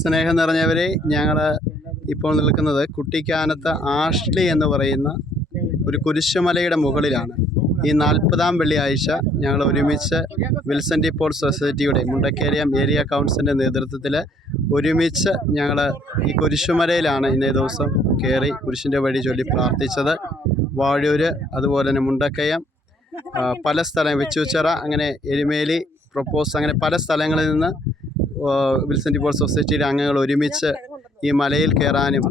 സ്നേഹം നിറഞ്ഞവരെ, ഞങ്ങൾ ഇപ്പോൾ നിൽക്കുന്നത് കുട്ടിക്കാനത്ത് ആഷ്ലി എന്ന് പറയുന്ന ഒരു കുരിശുമലയുടെ മുകളിലാണ്. ഈ 40-ാം വെള്ളിയാഴ്ച ഞങ്ങൾ ഒരുമിച്ച് വിൽസൺ പോൾ സൊസൈറ്റിയുടെ മുണ്ടക്കേരിയം ഏരിയ കൗൺസിലിൻ്റെ നേതൃത്വത്തിൽ ഒരുമിച്ച് ഞങ്ങൾ ഈ കുരിശുമലയിലാണ് ഇന്നേ ദിവസം കയറി കുരിശിൻ്റെ വഴി ചൊല്ലി പ്രാർത്ഥിച്ചത്. വാഴൂർ, അതുപോലെ തന്നെ മുണ്ടക്കയം, പല സ്ഥലം വെച്ചുച്ചിറ, അങ്ങനെ എരുമേലി, പ്രൊപ്പോസ്, അങ്ങനെ പല സ്ഥലങ്ങളിൽ നിന്ന് വിൽസൺ പോൾ സൊസൈറ്റിയിലെ അംഗങ്ങൾ ഒരുമിച്ച് ഈ മലയിൽ കയറാനും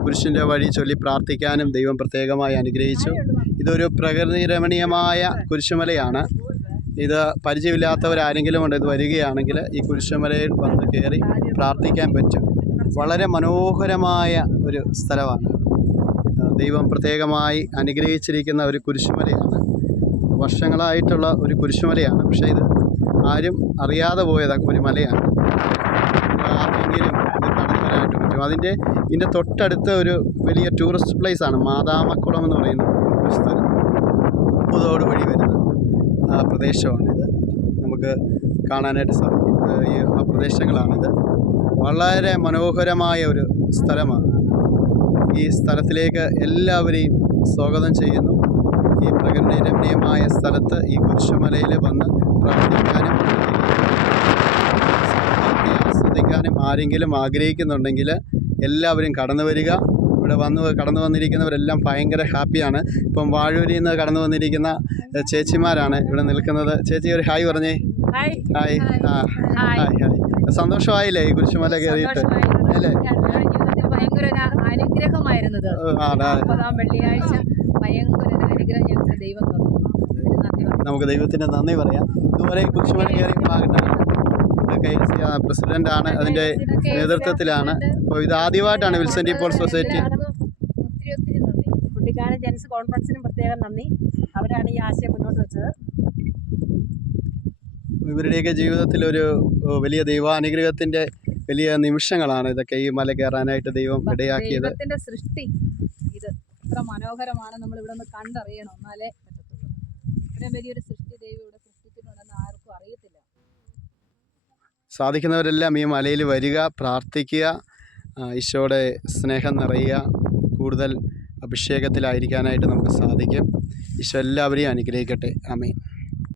കുരിശിൻ്റെ വഴി ചൊല്ലി പ്രാർത്ഥിക്കാനും ദൈവം പ്രത്യേകമായി അനുഗ്രഹിച്ചു. ഇതൊരു പ്രകൃതി രമണീയമായ കുരിശുമലയാണ്. ഇത് പരിചയമില്ലാത്തവരാരെങ്കിലും കൊണ്ട് ഇത് വരികയാണെങ്കിൽ ഈ കുരിശുമലയിൽ വന്ന് കയറി പ്രാർത്ഥിക്കാൻ പറ്റും. വളരെ മനോഹരമായ ഒരു സ്ഥലമാണ്. ദൈവം പ്രത്യേകമായി അനുഗ്രഹിച്ചിരിക്കുന്ന ഒരു കുരിശുമലയാണ്. വർഷങ്ങളായിട്ടുള്ള ഒരു കുരിശുമലയാണ്. പക്ഷേ ഇത് ആരും അറിയാതെ പോയത് ഒരു മലയാണ്. ആർക്കെങ്കിലും ഇത് കടന്നു വരാനായിട്ട് പറ്റും. ഇതിൻ്റെ തൊട്ടടുത്ത ഒരു വലിയ ടൂറിസ്റ്റ് പ്ലേസാണ് മാതാമക്കുളം എന്ന് പറയുന്ന ഒരു സ്ഥലം. ഉപ്പുതോട് വഴി വരുന്ന ആ പ്രദേശമാണിത്. നമുക്ക് കാണാനായിട്ട് സാധിക്കും. ഈ ആ പ്രദേശങ്ങളാണിത്. വളരെ മനോഹരമായ ഒരു സ്ഥലമാണ്. ഈ സ്ഥലത്തിലേക്ക് എല്ലാവരെയും സ്വാഗതം ചെയ്യുന്നു. ഈ പ്രകൃതി രമണീയമായ സ്ഥലത്ത് ഈ കുരിശുമലയിൽ വന്ന് പ്രാർത്ഥിക്കാനും ആസ്വദിക്കാനും ആരെങ്കിലും ആഗ്രഹിക്കുന്നുണ്ടെങ്കിൽ എല്ലാവരും കടന്നു വരിക. ഇവിടെ കടന്നു വന്നിരിക്കുന്നവരെല്ലാം ഭയങ്കര ഹാപ്പിയാണ്. ഇപ്പം വാഴൂരിൽ നിന്ന് കടന്നു വന്നിരിക്കുന്ന ചേച്ചിമാരാണ് ഇവിടെ നിൽക്കുന്നത്. ചേച്ചി ഒരു ഹായ് പറഞ്ഞേ. ഹായ്. ഹായ്. സന്തോഷമായില്ലേ ഈ കുരിശുമല കയറിയിട്ട്? അല്ലേ? ഭയങ്കര അനുഗ്രഹമായിരുന്നു. വെള്ളിയാഴ്ച ഭയങ്കര അനുഗ്രഹം ഞങ്ങൾക്ക് ദൈവം തന്നു. നമുക്ക് ദൈവത്തിന് നന്ദി പറയാം. ഇതുവരെ കുരിശുമല കയറി പ്രസിഡന്റാണ്, അതിൻ്റെ നേതൃത്വത്തിലാണ്. അപ്പോൾ ഇത് ആദ്യമായിട്ടാണ് വിൽസൺ പോൾ സൊസൈറ്റി. ഒത്തിരി നന്ദി. കുട്ടിക്കാനം ജെൻസ് കോൺഫറൻസിനും പ്രത്യേകം നന്ദി. അവരാണ് ഈ ആശയം മുന്നോട്ട് വെച്ചത്. ഇവരുടെയൊക്കെ ജീവിതത്തിലൊരു വലിയ ദൈവാനുഗ്രഹത്തിൻ്റെ വലിയ നിമിഷങ്ങളാണ് ഇതൊക്കെ. ഈ മല കയറാനായിട്ട് ദൈവം ഇടയാക്കിയത്. ദൈവത്തിൻ്റെ സൃഷ്ടി ഇത് എത്ര മനോഹരമാണ്. നമ്മൾ ഇവിടെ ഒന്ന് കണ്ടറിയണം, എന്നാലേ പറ്റത്തുള്ളൂ. ഇത്രയും വലിയൊരു സൃഷ്ടി ദൈവം ഇവിടെ സൃഷ്ടിച്ചിട്ടുണ്ടെന്ന് ആർക്കും അറിയത്തില്ല. സാധിക്കുന്നവരെല്ലാം ഈ മലയിൽ വരിക, പ്രാർത്ഥിക്കുക, ഈശോയുടെ സ്നേഹം നിറയുക, കൂടുതൽ അഭിഷേകത്തിലായിരിക്കാനായിട്ട് നമുക്ക് സാധിക്കും. ഈശോ എല്ലാവരെയും അനുഗ്രഹിക്കട്ടെ. ആമേൻ.